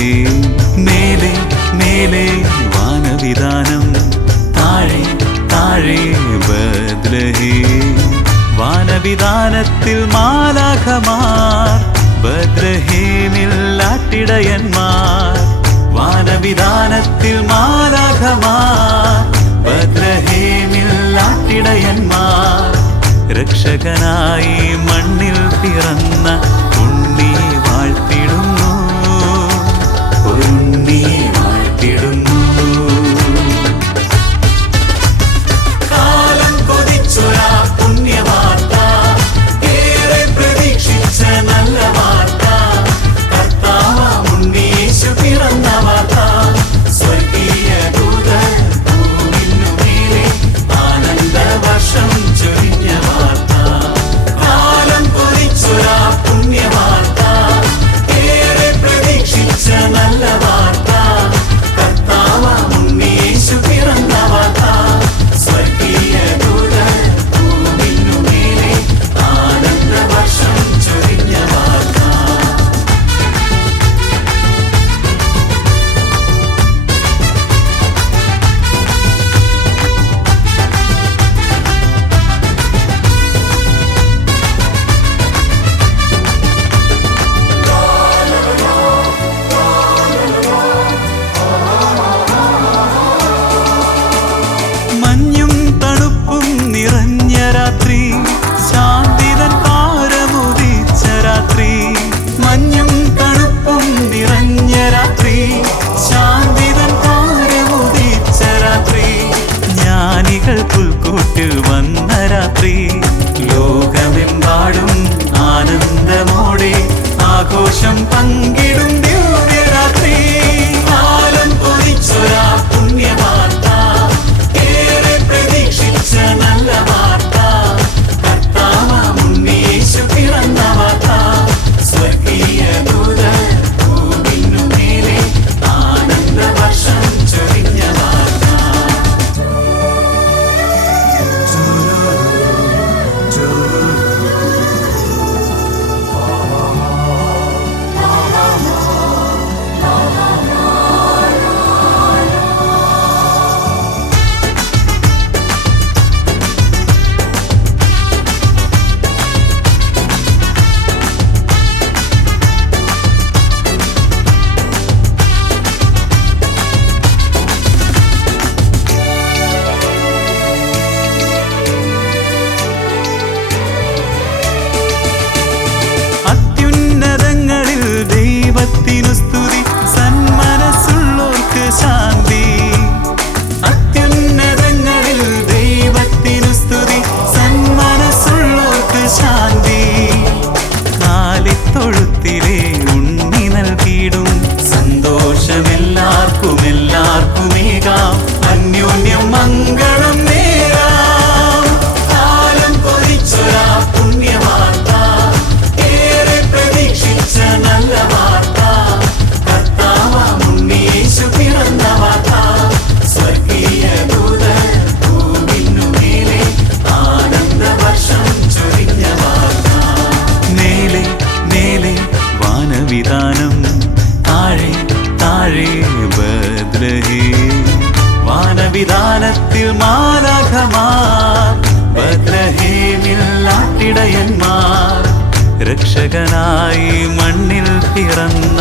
ബദ്ലഹേം. മേലെ മേലെ വാനവിധാനം, താഴെ താഴെ ബദ്ലഹേം. വാനവിധാനത്തിൽ മാലാഖമാർ, ബദ്ലഹേമിൽ ആട്ടിടയന്മാർ. വാനവിധാനത്തിൽ മാലാഖമാർ, ബദ്ലഹേമിൽ ആട്ടിടയന്മാർ. രക്ഷകനായി മണ്ണിൽ പിറന്ന ഉണ്ണിയെ വാഴ്ത്തിടുന്നു, ഒരുണ്ണിയെ വാഴ്ത്തിടുന്നു. കാലം കൊതിച്ചൊരാ പുണ്യവാർത്ത, ഏറെ പ്രതീക്ഷിച്ച നല്ല വാർത്ത. കർത്താവാം ഉണ്ണിയേശു പിറന്ന വാർത്ത, സ്വർഗീയ ദൂതർ ഭൂമിന്നുമേലെ ആനന്ദവർഷം ചൊരിഞ്ഞ വാർത്ത. കാലം കൊതിച്ചൊരാ പുണ്യവാർത്ത, ഏറെ പ്രതീക്ഷിച്ച നല്ല വാർത്ത. കർത്താവാം ഉണ്ണിയേശു പിറന്ന വാർത്ത, സ്വർഗീയ ദൂതർ ഭൂമിന്നുമേലെ ആനന്ദവർഷം ചൊരിഞ്ഞ വാർത്ത. മഞ്ഞും തണുപ്പും നിറഞ്ഞ രാത്രി, ശാന്തിതൻ താരമുദിച്ച രാത്രി. മഞ്ഞും തണുപ്പും നിറഞ്ഞ രാത്രി, ശാന്തിതൻ താരമുദിച്ച രാത്രി. ജ്ഞാനികൾ പുൽക്കൂട്ടിൽ വന്ന രാത്രി, ലോകമെമ്പാടും ആനന്ദമോടെ ആഘോഷം പങ്കിടും ദിവ്യരാത്രി. കാലം കൊതിച്ചൊരാ പുണ്യവാർത്ത, ഏറെ പ്രതീക്ഷിച്ച നല്ല വാർത്ത. കർത്താവാം ഉണ്ണിയേശു പിറന്ന വാർത്ത, സ്വർഗീയ ദൂതർ ഭൂമിന്നുമേലെ ആനന്ദവർഷം ചൊരിഞ്ഞ വാർത്ത. അത്യുന്നതങ്ങളിൽ ദൈവത്തിനു സ്തുതി, സന്മനസ്സുള്ളോർക്ക് ശാന്തി. അത്യുന്നതങ്ങളിൽ ദൈവത്തിനു സ്തുതി, സന്മനസ്സുള്ളോർക്ക് ശാന്തി. കാലിത്തൊഴുത്തിലെ ഉണ്ണി നൽകിയിടും സന്തോഷമെല്ലാവർക്കും എല്ലാവർക്കുമേകാം, അന്യോന്യം മംഗളം നേരാം. കാലം കൊതിച്ചൊരാ പുണ്യവാർത്ത, ഏറെ പ്രതീക്ഷിച്ച നല്ല വാർത്ത. കർത്താവാം ഉണ്ണിയേശു പിറന്ന വാർത്ത, സ്വർഗീയ ദൂതർ ഭൂമിന്നുമേലെ ആനന്ദവർഷം ചൊരിഞ്ഞ വാർത്ത. മേലെ മേലെ വാനവിധാനം, താഴെ താഴെ ബദ്ലഹേം. വാനവിധാനത്തിൽ മാലാഖമാർ, ബദ്ലഹേമിൽ ആട്ടിടയന്മാർ. രക്ഷകനായി മണ്ണിൽ പിറന്ന